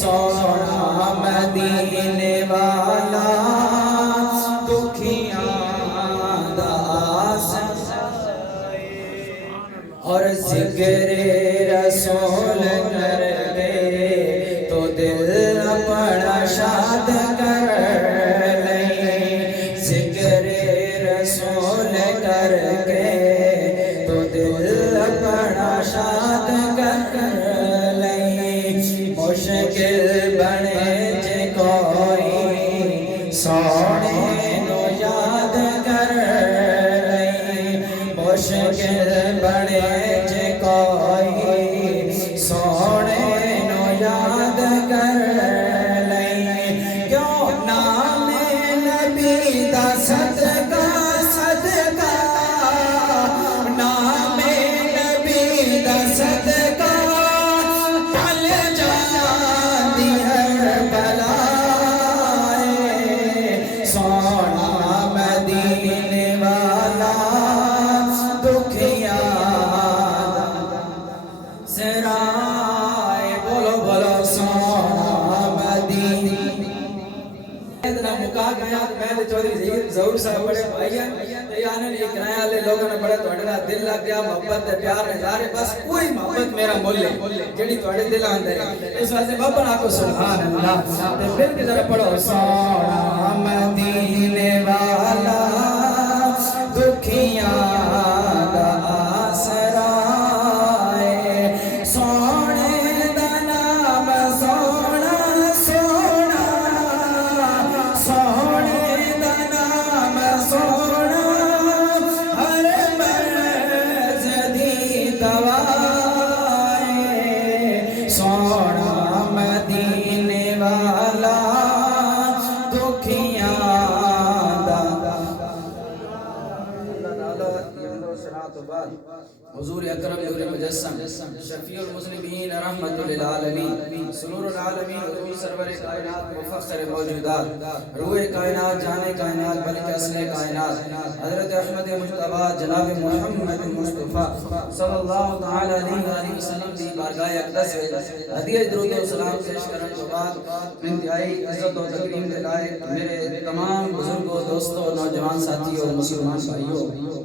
سونا مدینے والا دکھیاں دا آسرائے اور ذکر رسول کر لے تو دل اپنا شاد کر لے ذکر رسول کر کے تو دل اپنا شاد کر لے مشکل بنے جے کوئی سونے نو یاد کر لے مشکل بنے جے کوئی سونے نو یاد کر لے کیوں نام نبی دا صدقہ صدقہ نام نبی دا صدقہ ٹل جاتی ہر بلائے سونا مدینے والا دکھیاں سرائے بولو بولو سونا مدینے اتنا مکا گیا میں چودھری ظہور صاحب بڑے بھائی ہیں یعنی یہ کرایہ والے لوگوں نے بڑے تواڈے نال دل لگ گیا محبت تے پیار نظارے بس کوئی محبت میرا مول ہے جڑی تواڈے دل اندر ہے اس واسطے بابا آکو سبحان اللہ تے پھر کے ذرا پڑھو سونا مدینے والا دکھیاں دا آسرا ہے سونے دا نام سونا سونا سونے دا نام سونا ہر مرض دی دوا ہے سونا مدینے والا دکھیاں دا حضور اکرم نور مجسم شفیع المذنبین رحمت للعالمین سرور العالمین حضور سرور کائنات مفخر موجودات روح کائنات جان کائنات ملک اصل کائنات حضرت احمد مجتبی جناب محمد مصطفیٰ صلی اللہ تعالی علیہ وسلم دی بارگاہ اقدس ہدیہ درود و سلام پیش کرنے کے بعد انتہائی عزت و تکریم کے لائق میرے تمام بزرگوں دوستوں نوجوان ساتھیوں مسلمان بھائیوں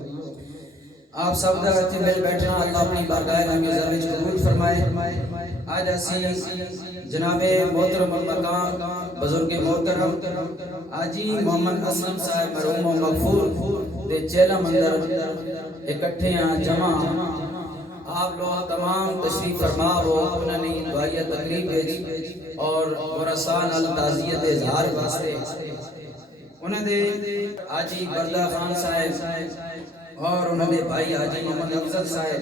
آپ سب دا اتنے مل بیٹھنا اللہ اپنی بارگاہ نامی زروج قبول فرمائے آج اسی جناب محترم المقام بزرگ محترم آجی محمد اسلم صاحب مرحوم و مغفور دے چیلہ مندر اکٹھے ہیں جمع آپ لوگ تمام تشریف فرما ہو انہوں نے دعائیہ تقریب بھیجی اور ورسان التعزیت اظہار واسطے انہوں نے آجی بردہ خان صاحب اور انہوں نے بھائی آجی محمد افضل صاحب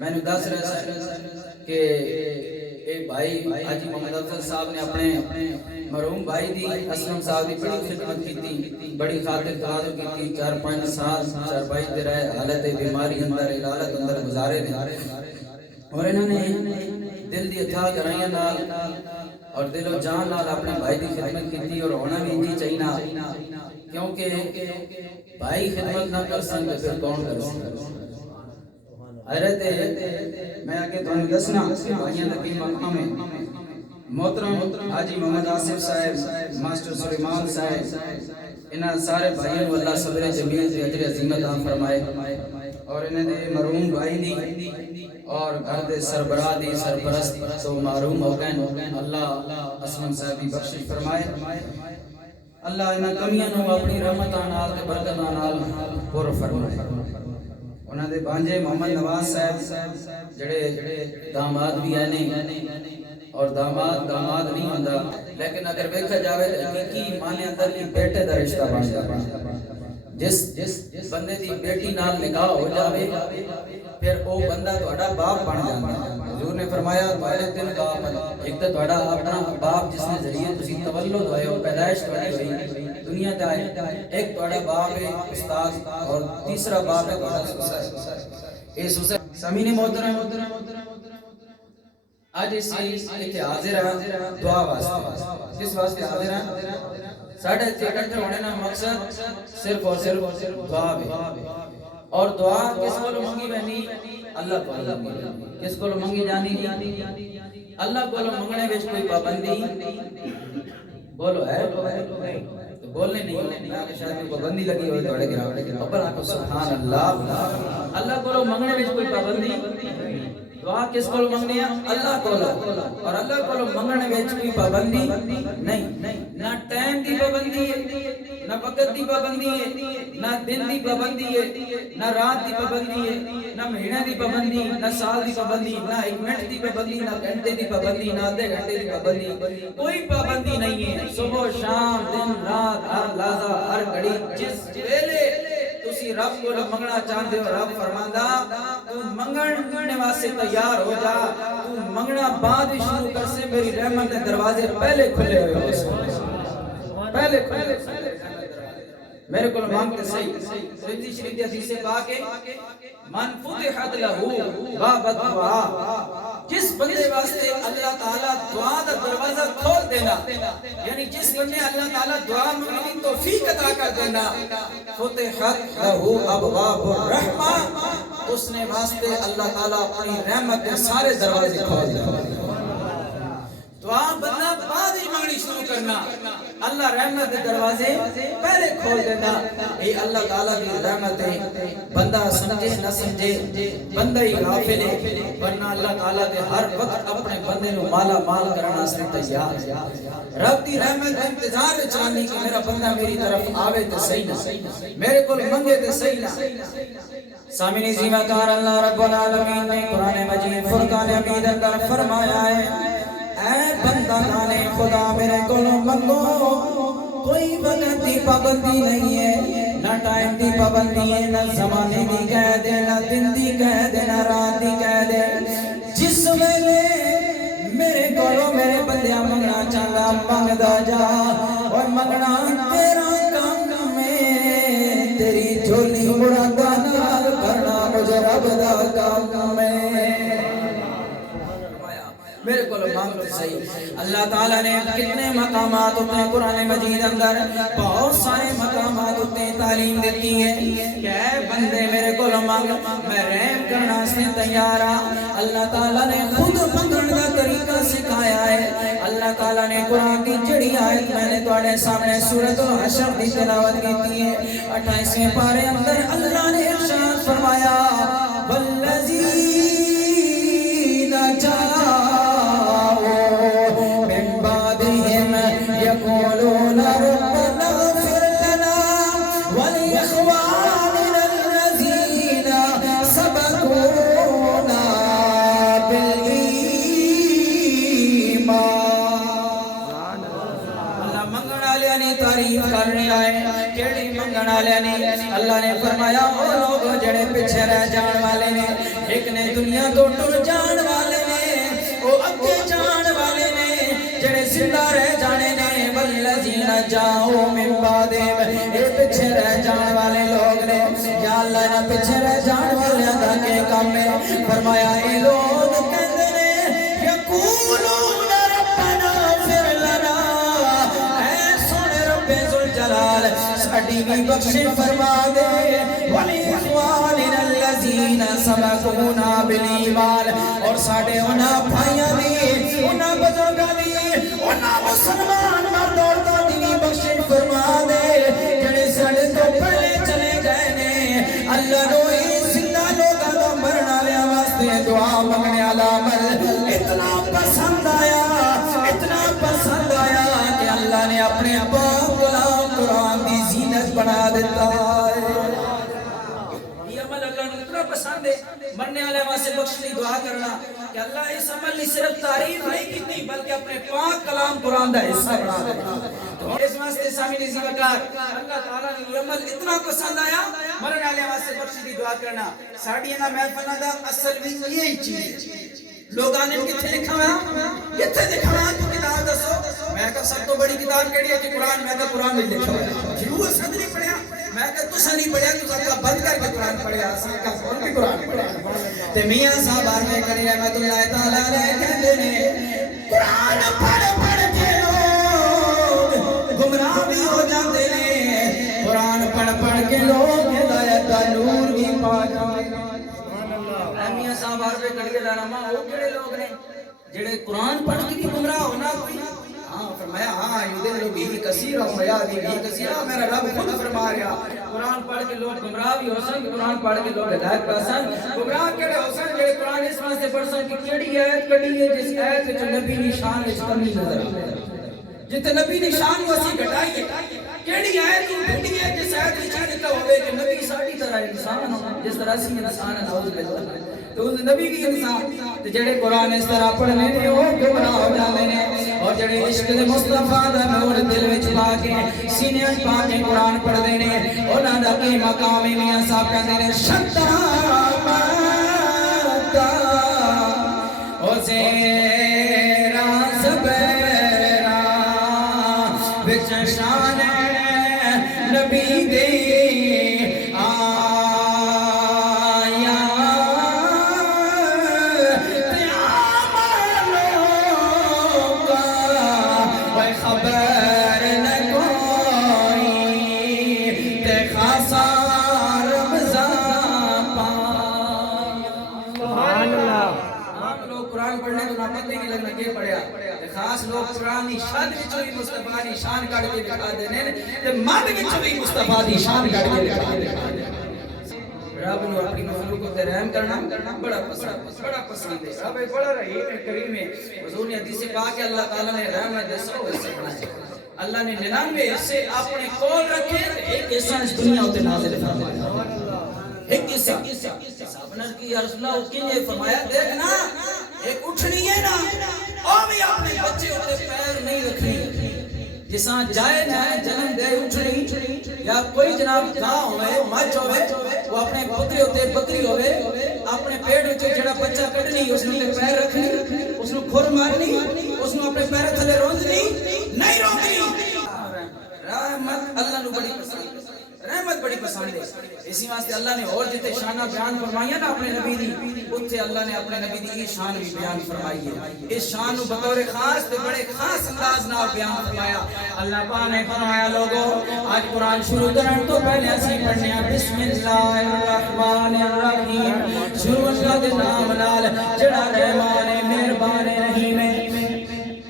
میں نے دس رہا کہ ایک بھائی آجی محمد افضل صاحب نے اپنے مرحوم بھائی دی اسلم صاحب دی بڑی خدمت کی تھی بڑی خاطر خواہد کی تھی 4-5 سال 4 دے رہے حالت بیماری اندر علالت اندر گزارے نے اور انہوں نے دل دی اتھا کرائیاں نال اور دل و جان نال اپنے بھائی دی خدمت کی تھی اور ہونا بھی انجی چاہینا کیونکہ بھائی خدمت نہ کر سکتے پھر کون کر سکتے حیرت ہے میں آگے تو دسنا بھائیاں لکی مقام ہے محترم حاجی محمد آصف صاحب ماسٹر سلیمان صاحب انہاں سارے بھائیوں کو اللہ صبر جمیل سے اجر عظیمت عطا فرمائے اور انہیں دے مرحوم بھائی دی اور گھر دے سربراہ دی سرپرست تو محروم ہو گئے اللہ اسلم صاحب دی بخشش فرمائے اللہ انہاں کمیاں نو اپنی رحمتاں نال تے برکتاں نال پر فرمائے انہاں دے بانجے محمد نواز صاحب جڑے داماد بھی ہیں نہیں اور داماد نہیں ہوندا لیکن اگر ویکھا جاوے تے حقیقی معنی اندر کی بیٹے دا رشتہ بندا جس بندے دی بیٹی نال نکاح ہو جاوے پھر او بندہ تہاڈا باپ بن جاندا حضور نے فرمایا تمہارے 3 باپ ہیں ایک تے تہاڈا اپنا باپ جس نے ذریعے تسی تولد ہوئے ہو پیدائش تہاڈی ہوئی دنیا تے آئے ایک تہاڈا باپ ہے استاد اور تیسرا باپ ہے تہاڈا سسر اے سسر سامعین محترم آج اس اتنے حاضر ہیں دعا واسطے کس واسطے حاضر ہیں ساڑھے اکٹھے ہونے نا مقصد صرف اور صرف دعا بھی اور دعا کس کو منگی بہنی اللہ کو منگی کس کو منگی جانی اللہ کو منگنے وچ کوئی پابندی بولو ہے بولنے نہیں کہ شاید کوئی پابندی لگی ہوئی تھوڑے گراؤں اوپر آکو سبحان اللہ اللہ کو منگنے وچ کوئی پابندی دعا کس کو منگنی ہے اللہ کو اور اللہ کو منگنے وچ کوئی پابندی نہیں نہ ٹائم دی پابندی ہے نہ وقت دی پابندی ہے نہ دن دی پابندی ہے نہ رات دی پابندی ہے نہ مہینے دی پابندی نہ سال دی پابندی نہ ایک منٹ دی پابندی نہ گھنٹے دی پابندی نہ آدھے گھنٹے دی پابندی کوئی پابندی نہیں ہے صبح شام دن رات ہر لحظہ ہر گھڑی جس ویلے تسی رب کو منگنا چاہتے ہو رب فرماندا تو منگنے واسطے تیار ہو جا تو منگنا بعد ہی شروع کر سے میری رحمت کے دروازے پہلے کھلے ہوئے ہو پہلے کھلے میرے کو مانگتے صحیح سیدی شریف دی حدیث سے پاک ہے من فتحت له باب الدعاء جس بندے واسطے اللہ تعالی دعا دا دروازہ کھول دینا یعنی جس بندے اللہ تعالی دعا مانگنے کی توفیق عطا کر دینا فتحت له ابواب الرحمہ اس نے واسطے اللہ تعالی اپنی رحمت کے سارے دروازے کھول دینا دعا بندہ بعد ہی مانگنی شروع کرنا اللہ رحمت کے دروازے پہلے کھول دینا اے اللہ تعالیٰ کی رحمت ہے بندہ سمجھے نہ سمجھے بندہ ہی غافل ہے ورنہ اللہ تعالیٰ کے ہر وقت اپنے بندے نو مالا مال کرنا سے تیار رب دی رحمت انتظار چاہنی کہ میرا بندہ میری طرف آوے تے صحیح نہ میرے کو منگے تے صحیح نہ سامعین عظیم کار اللہ رب العالمین نے قرآن مجید فرقان حمید اندر فرمایا ہے اے بندہ گانے خدا میرے کو منگو کوئی وقت دی پابندی نہیں ہے نہ ٹائم دی پابندی ہے نہ زمانے دی قید ہے نہ دن دی قید ہے نہ رات دی قید ہے جس ویلے میرے کو میرے بندیاں منگنا چاہتا منگدا جا اور منگنا تیرا کام میں تیری جھولی مرادا نال بھرنا مجھے رب دا کام میں میرے کو مانگتے صحیح اللہ تعالیٰ نے کتنے مقامات اپنے قرآن مجید اندر بہت سارے مقامات اپنے تعلیم دیتی ہے کہ اے بندے میرے کو مانگ میں رحم کرنا سے تیار ہاں اللہ تعالیٰ نے خود منگن کا طریقہ سکھایا ہے اللہ تعالیٰ نے قرآن کی جڑی آیت میں نے تواڈے سامنے سورۃ الحشر کی تلاوت کی ہے 28ویں پارے اندر اللہ نے ارشاد فرمایا والذین يقولون ربنا اغفر لنا ولإخواننا الذين سبقونا بالإيمان اللہ منگن والے نے تعریف کرنے آئے کیڑی منگن والے نے اللہ نے فرمایا وہ لوگ جڑے پیچھے رہ جان والے نے ایک نے دنیا تو ٹر جان والے نے وہ اگے جان والے نے جڑے زندہ رہ جانے نے والذین جاؤ من بعدہم اے پیچھے رہ جان والے لوگ نے یا اللہ نہ پیچھے رہ جان والے دا کے کام میں فرمایا اے لوگ کہندے نے یقولون ربنا اغفر لنا اے سونے رب ذوالجلال ساڈی بھی بخش فرما دے وَلِإِخْوَانِنَا الَّذِينَ سَبَقُونَا بِالْإِيمَانِ اور ساڈے انہاں بھائیاں دی انہاں بزرگاں دی انہاں مسلمان مرد عورتاں دی بھی بخش فرما دے جڑے ساڈے تو پہلے چلے گئے نے اللہ نو زندہ لوگاں دا مرن والے واسطے دعا منگنے والا عمل اتنا پسند آیا کہ اللہ نے اپنے پاک کلام قرآن دی زینت بنا دیتا ہے یہ عمل اللہ نے اتنا پسند ہے مرنے والے واسطے بخشنے دعا کرنا کہ اللہ اس عمل نے صرف تعریف نہیں کی بلکہ اپنے پاک کلام قرآن دا حصہ بنا دیتا اس واسطے سامعین عزیز وقار اللہ تعالیٰ نے یہ عمل اتنا پسند آیا مرنے والے واسطے بخشنے دعا کرنا ساڑھی انہا محفلہ دا اصل بھی یہی چیز لوگ آنے کتھے لکھا ہوا کتھے لکھا ہوا تو کتاب دسو میں کہا سب تو بڑی کتاب کیڑی ہے کہ قرآن میں کہا قرآن میں لکھا ہوا کیوں اسد نہیں پڑھیا میں کہا تو سا نہیں پڑھیا تو سب کا بند کر کے قرآن پڑھیا اصل کا کون بھی قرآن پڑھیا تے میاں صاحب آنے کری رحمت اللہ تعالیٰ علیہ کہتے نے قرآن پڑھ کے لوگ گمراہ بھی ہو جاتے ہیں قرآن پڑھ کے لوگ ہدایت کا نور بھی پا جاتے ہیں میاں صاحب آر پہ کڑی کے لانا ماں وہ کڑے لوگ نے جڑے قرآن پڑھ کے بھی گمراہ ہونا کوئی فرمایا ہاں یدل بھی کثیر و میادی بھی کثیر. میرا رب خود فرما رہا قرآن پڑھ کے لوگ گمراہ بھی ہو سن, قرآن پڑھ کے لوگ ہدایت پا سن. گمراہ کیڑے ہو سن جڑے قرآن اس واسطے پڑھ سن کہ کیڑی ایت کڑی ہے جس ایت وچ نبی دی شان وچ کمی نظر آئے, جتے نبی دی شان کو اسی گھٹائی ہے. کیڑی ایت ڈھونڈی ہے جس ایت وچ لکھا ہوئے کہ نبی ساڈی طرح انسان ہو جس طرح اسی انسان ہیں. نعوذ باللہ, تو اس نبی بھی انسان تے جڑے قرآن اس طرح پڑھنے نے وہ گمراہ ہو جاندے نے. اور جڑے عشق دے مصطفیٰ دا نور دل وچ پا کے سینے وچ پا کے قرآن پڑھدے نے انہاں دا کی مقام ہے. میاں صاحب کہندے نے شتا ماتا او زیرا زبیرا وچ شان نبی دے خاص لوگ قرآن دی شان وچوں بھی مصطفیٰ دی شان کڈ کے دکھا دینے تے مد وچوں بھی مصطفیٰ دی شان کڈ کے دکھا دینے. رب نو اپنی مخلوق تے رحم کرنا بڑا پسند ہے. رب بڑا رحیم کریم ہے. حضور نے حدیث پاک کہ اللہ تعالی نے رحمت 100 حصے بنائے. اللہ نے 99 حصے اپنے کول رکھے, ایک حصہ اس دنیا تے نازل فرمایا. ایک حصہ سبنر کی رسول اللہ کی نے فرمایا دیکھنا ایک اٹھنی ہے نا او بھی اپنے بچے ہوتے پیر نہیں رکھنی. جساں جائے نہ جنم دے اٹھنی یا کوئی جناب گاں ہوئے مچ ہوئے وہ اپنے پتری ہوتے بکری ہوئے اپنے پیٹ وچ جڑا بچہ کڈنی اس نے پیر رکھنی, اس نو کھر مارنی, اس نو اپنے پیر تھلے روندنی نہیں روکنی. رحمت اللہ نو بڑی پسند ہے, رحمت بڑی پسند ہے. اسی واسطے اللہ نے اور جتے شانہ بیان فرمائیاں نا اپنے نبی دی اتھے اللہ نے اپنے نبی دی شان بھی بیان فرمائی ہے. اس شان نو بطور خاص تے بڑے خاص انداز نال بیان فرمایا. اللہ پاک نے فرمایا لوگو آج قرآن شروع کرن تو پہلے اسی پڑھنے ہیں بسم اللہ الرحمن الرحیم. شروع اللہ دے نام نال جڑا رحمان ہے مہربان ہے رحیم ہے.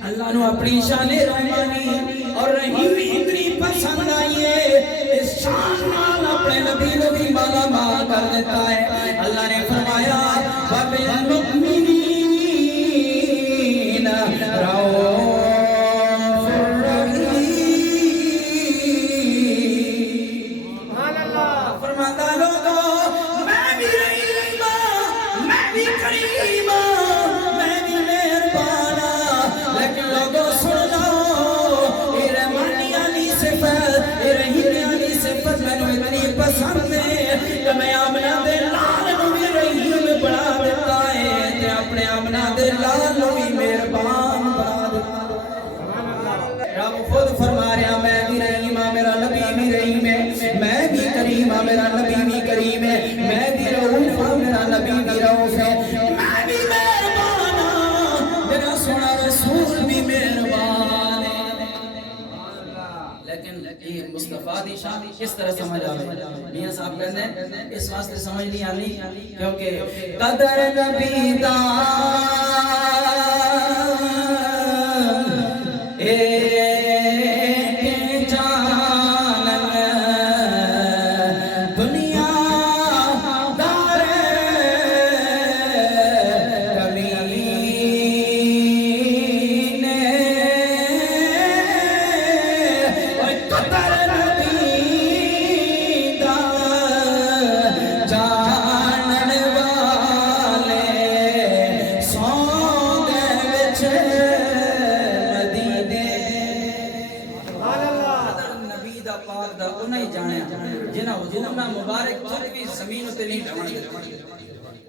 اللہ نو اپنی شان رحمانی اور رحیمی اتنی پسند آئی ہے اس شان نال اپنے نبی نو بھی مالا مال کر دیتا ہے. اللہ نے فرمایا وَبِالْمُؤْمِنِينَ رَءُوفٌ رَحِيمٌ. فرماتا لوگو میں بھی رحیم ہوں, میں بھی کریم ہوں, میں بھی مہربان ہوں, لیکن لوگوں سن لو یہ رحمانی والی صفت یہ رحیمی والی صفت میں نے اتنی پسند ہے کہ میں آمنہ دے لال نو بھی رحیم بنا دیتا ہے تے اپنے آمنہ دے لال نو بھی مہربان بنا دیتا ہے. رب خود فرما رہا میں بھی رحیم ہوں, میرا نبی بھی رحیم ہے, میں بھی کریم ہوں, میرا نبی بھی کریم ہے, میں بھی رؤوف ہوں, میرا نبی بھی رؤوف ہے, میں بھی مہربان ہوں, میرا سونا رسول بھی مہربان ہے. لیکن یہ مصطفیٰ دی شان کس طرح سمجھ آئے؟ میاں صاحب کہتے ہیں اس واسطے سمجھ نہیں آنی کیونکہ قدر نبی دا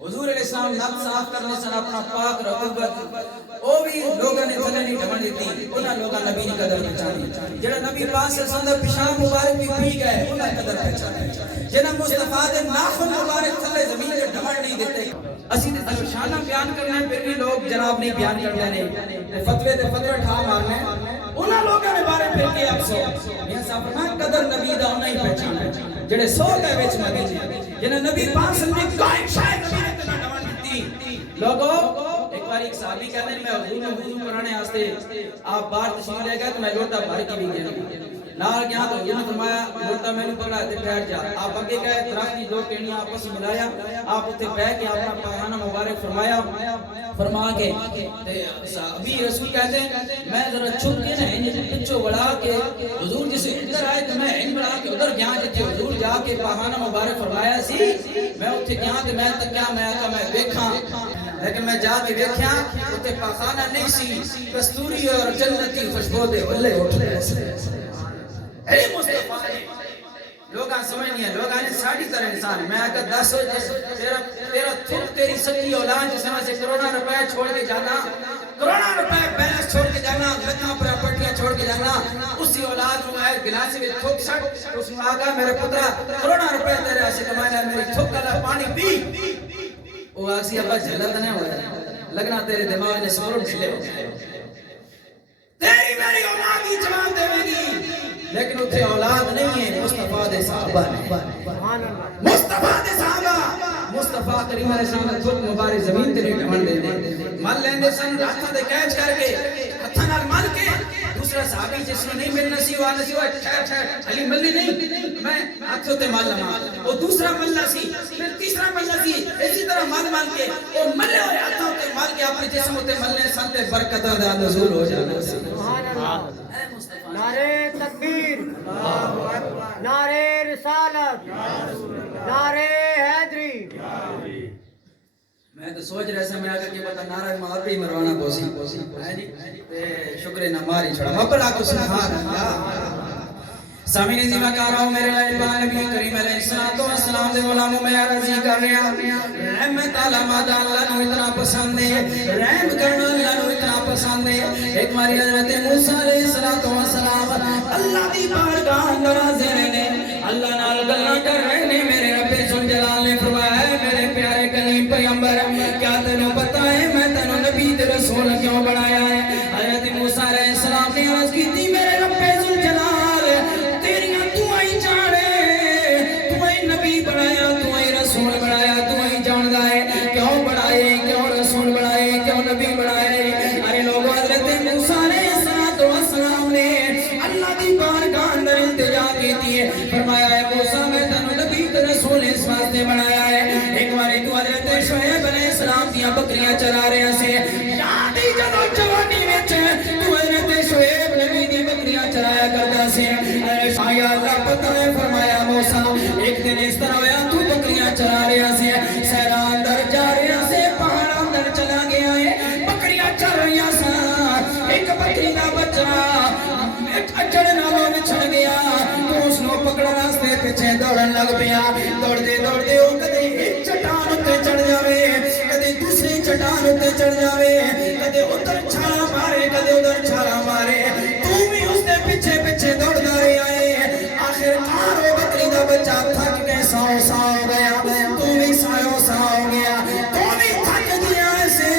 حضور علیہ السلام نفس صاف کرنے سے اپنا پاک رتبت او بھی لوگوں نے تھلے نہیں ڈھمن دیتی, انہاں لوگاں نبی نے قدر پہچانی. جڑا نبی پاک صلی اللہ علیہ وسلم پیشاب مبارک بھی پی گئے انہاں قدر پہچانی. جنہاں مصطفیٰ دے ناخن مبارک تھلے زمین تے ڈھمن نہیں دیتے. اسی تے شانہ بیان کرنا ہے پھر بھی لوگ جناب نہیں بیان کرتے نے فتوے تے فتوی ٹھا مارنے انہاں لوگاں نے بارے پھر کے افسوس. میاں صاحب فرمایا قدر نبی دا انہاں ہی پہچانا جڑے سو گئے وچ نبی نے جنہاں نبی پاک صلی اللہ علیہ وسلم کوئی شے نبی نے نہ ڈھمن دیتی. لوگوں ایک بار باری ایک صحابی کہتے ہیں میں حضور میں وضو کرانے واسطے آپ باہر تشریف لے گئے تو میں لوٹا بھر کے بھی گیا نال گیا تو حضور نے فرمایا لوٹا میں نے پکڑا تے بیٹھ جا آپ اگے گئے درخت کی دو ٹہنیاں آپس میں ملایا آپ اتنے بیٹھ کے اپنا پاخانہ مبارک فرمایا فرما کے صحابی رسول کہتے ہیں میں ذرا چھپ کے نا پچھو بڑھا کے حضور جسے ادھر آئے تو میں ان بڑھا کے ادھر گیا جتے حضور جا کے پاخانہ مبارک فرمایا سی میں اتنے گیا کہ میں تکیا میں آقا میں دیکھا لیکن میں جا کے دیکھا اتنے پاخانہ نہیں سی کستوری اور جنتی خوشبو دے بلے اٹھ رہے اے مصطفیٰ لوگاں سمجھ نہیں ہے لوگاں نے ساڑھی طرح انسان میں آقا 10 ہو تیرا تھوک تیری سکی اولاد جس میں سے کروڑا روپے چھوڑ کے جانا کروڑا روپے بیلنس چھوڑ کے جانا لکھاں پراپرٹیاں چھوڑ کے جانا اسی اولاد کو آئے گلاسی میں تھوک سٹ اس میں آقا میرے پترہ کروڑا روپے تیرے ایسے کمانا میری تھوک کا پانی پی وہ آسی ابا جلد نہیں ہوئے لگنا تیرے دماغ نے سکروں ڈھلے ہو تیری میری اولاد ہی جوان دے گی لیکن اتھے اولاد نہیں ہے مصطفیٰ دے صحابہ مصطفیٰ دے صحابہ مصطفیٰ کریم علیہ السلام نے تھوک مبارک زمین تے نہیں ڈھمن دے دے مل لیندے سن راتھا دے کیچ کر کے ہتھا نال مل کے دوسرا صحابی جس نے نہیں ملنا سی وہاں نسی ٹھہر علی ملنی نہیں میں ہاتھوں تے مل لما وہ دوسرا ملنا سی پھر تیسرا ملنا سی اسی طرح مل کے وہ ملے ہوئے ہاتھوں تے مل کے اپنے جسم تے ملنے سن تے برکتہ دا نزول ہو جانا سی نعرہ تکبیر نعرہ رسالت نعرہ حیدری میں تو سوچ رہے سے میں آگے کہ بتا نعرہ مار بھی مروانا کوسی شکر نماری چھوڑا مبر آکو سبحان اللہ سامین زیمہ کار رہا ہوں میرے لئے پاک نبی کریم علیہ السلام دے غلاموں میں عرضی کر رہا رحمت علامات اللہ نو اتنا پسند ہے رحم کرنا اللہ نو اتنا پسند ہے ایک ماری حضرت موسیٰ علیہ السلام اللہ دی بارگاہ اندر حاضر نے اللہ نال گلہ کر رہے نے میرے رب ذوالجلال نے فرمایا ہے میرے پیارے کلیم پیغمبر کیا تینوں پتہ ہے میں تینوں نبی تے رسول کیوں بنایا ہے حضرت موسیٰ علیہ السلام نے عرض کی تھی میرے رب ذوالجلال بنایا تو ہی رسول بنایا تو ہی جاندہ ہے کیوں بنائے کیوں رسول بنائے کیوں نبی بنائے ارے لوگوں حضرت موسیٰ علیہ السلام نے اللہ دی بارگاہ اندر التجا کی دیئے فرمایا ہے موسیٰ میں تنو نبی تے رسول اس واسطے بنایا ہے ایک باری تو حضرت شعیب علیہ السلام دیا بکریاں چلا رہے ہیں سے یادی جدو جوانی میں تو حضرت شعیب نبی دی بکریاں چلایا کرتا سے شایا اللہ پتہ ہے فرمایا موسیٰ ایک دن اس طرح ہویا تو بکریاں چلا رہے سے سہرا اندر جا رہے سے پہاڑ اندر چلا گیا ہے بکریاں چل رہی سا ایک بکری کا بچہ اچھڑ نالوں میں چھڑ گیا تو اس نے پکڑا راستے پیچھے دوڑن لگ پیا دوڑ دے وہ کدے ایک چٹان اتے چڑھ جاوے کدے دوسری چٹان اتے چڑھ جاوے کدے ادھر چھالا مارے کدے ادھر چھالا مارے تو بھی اس نے پیچھے دوڑ رہے آئے آخر کار وہ بکری کا بچہ تھک کے سو ہو گیا تو بھی سا ہو گیا تو بھی تھک گیا ایسے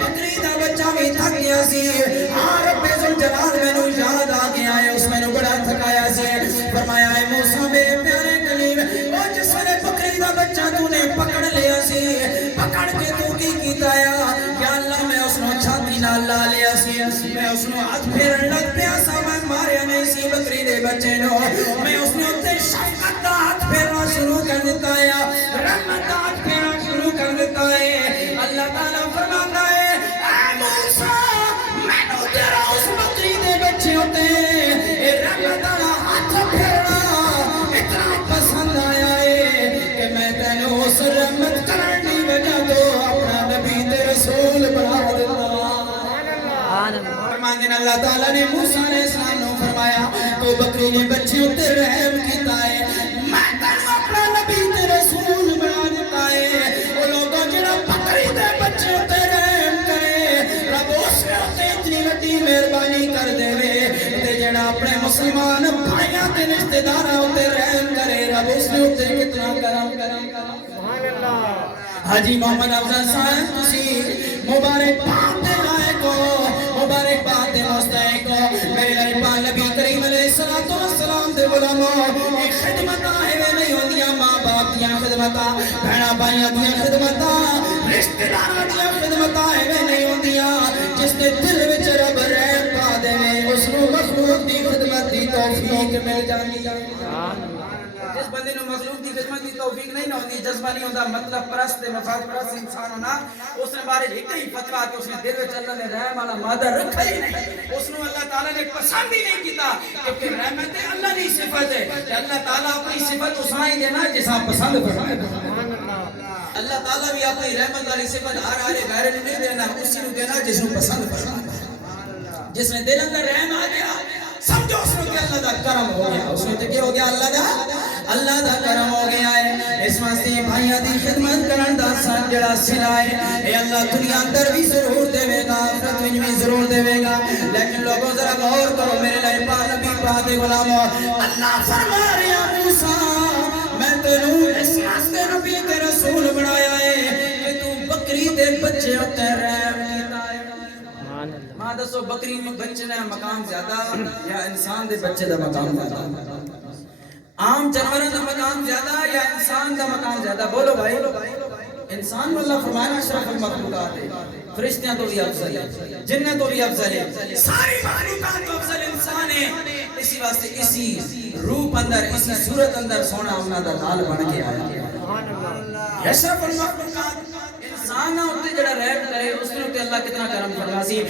بکری کا بچہ بھی تھک گیا سی رب ذوالجلال میں نو یاد آ گیا ہے اس میں نو بڑا تھکایا سی فرمایا ہے موسیٰ میرے پیارے کلیم وہ جس نے بکری کا بچہ تو نے پکڑ لیا سی پکڑ کے تو کی کیتا ہے یا اللہ میں اس نو چھاتی نہ لا لیا سی میں اس نو ہاتھ پھیرن لگ پیا سا میں ماریا نہیں سی بکری دے بچے نو میں اس نو تے شفقت دا ہاتھ پھیرنا شروع کر دیتا ہے رحمت دا ہاتھ پھیرنا شروع کر دیتا ہے اللہ تعالیٰ فرماتا ہے اے موسیٰ میں نو تیرا اس بکری دے بچے ہوتے ہیں رحمت دا ہاتھ پھیرنا اتنا پسند آیا ہے کہ میں تینو اس رحمت کرنی وجہ تو اپنا نبی تے رسول بنا دیتا فرمان اللہ تعالیٰ نے موسیٰ علیہ السلام نے فرمایا تو بکری نے بچے ہوتے رحم کیتا ہے میں تینو اپنا نبی تے رسول بنا دیتا ہے وہ لوگوں جنہاں بکری دے بچے ہوتے رحم کرے رب اس میں ہوتے اتنی وڈی مہربانی کر دے تے جنہاں اپنے مسلمان بھائیاں تے رشتہ داراں ہوتے رحم کرے رب اس میں ہوتے کتنا کرم سبحان اللہ حاجی محمد افضل صاحب تسی مبارک بات دے لائق ہو مبارک بات دے مستحق ہو میرے لئے پاک نبی کریم علیہ السلام دے غلاموں ایک خدمت آئے نہیں ہوندیاں ماں باپ دیاں خدمتاں بہناں بھائیاں دیاں خدمتاں رشتہ داراں دیاں خدمتاں ایویں نہیں ہوندیاں جس دے دل وچ رب رحم پا دے اس نوں مخلوق دی خدمت دی توفیق مل جاندی جس بندے نو مخلوق دی خدمت دی توفیق نہیں نہ ہوندی جذبہ نہیں ہوندا مطلب پرست مفاد پرست انسان ہونا اس نے بارے ایک ہی فتویٰ کہ اس نے دل وچ اللہ نے رحم والا مادہ رکھا ہی نہیں اس نو اللہ تعالی نے پسند ہی نہیں کیتا کہ رحمت اللہ دی صفت ہے کہ اللہ تعالی اپنی صفت اسائی دینا جسا پسند فرمائے اللہ تعالی بھی اپنی رحمت والی صفت ہر غیر نے نہیں دینا اسی نو دینا جس نو پسند فرمائے جس نے دل اندر رحم آ گیا سمجھو اس نے کہ اللہ دا کرم ہو گیا اس نے کیا ہو گیا اللہ دا کرم ہو گیا ہے اس واسطے بھائیاں دی خدمت کرن دا سن جڑا صلہ ہے اے اللہ دنیا اندر بھی ضرور دے گا آخرت وچ بھی ضرور دے گا لیکن لوگوں ذرا غور کرو میرے لائے پاک نبی پاک دے غلامو اللہ فرما رہا موسیٰ میں تینوں اس واسطے نبی تے رسول بنایا ہے کہ تو بکری دے بچے تے رحم کیتا ہے ماں دسو بکری میں بچے دا مقام زیادہ یا انسان دے بچے دا مقام زیادہ عام جانوراں دا مقام زیادہ یا انسان دا مقام زیادہ بولو بھائی انسان اللہ فرمایا اشرف المخلوقات ہے فرشتیاں تو بھی افضل ہے جنیں تو بھی افضل ہے ساری مخلوقات تو افضل انسان ہے اسی واسطے اسی روپ اندر اسی صورت اندر سونا انہاں دا لال بن کے آیا اشرف المخلوقات انسان ہوتے جڑا رحم کرے اس نے اللہ کتنا کرم فرما سی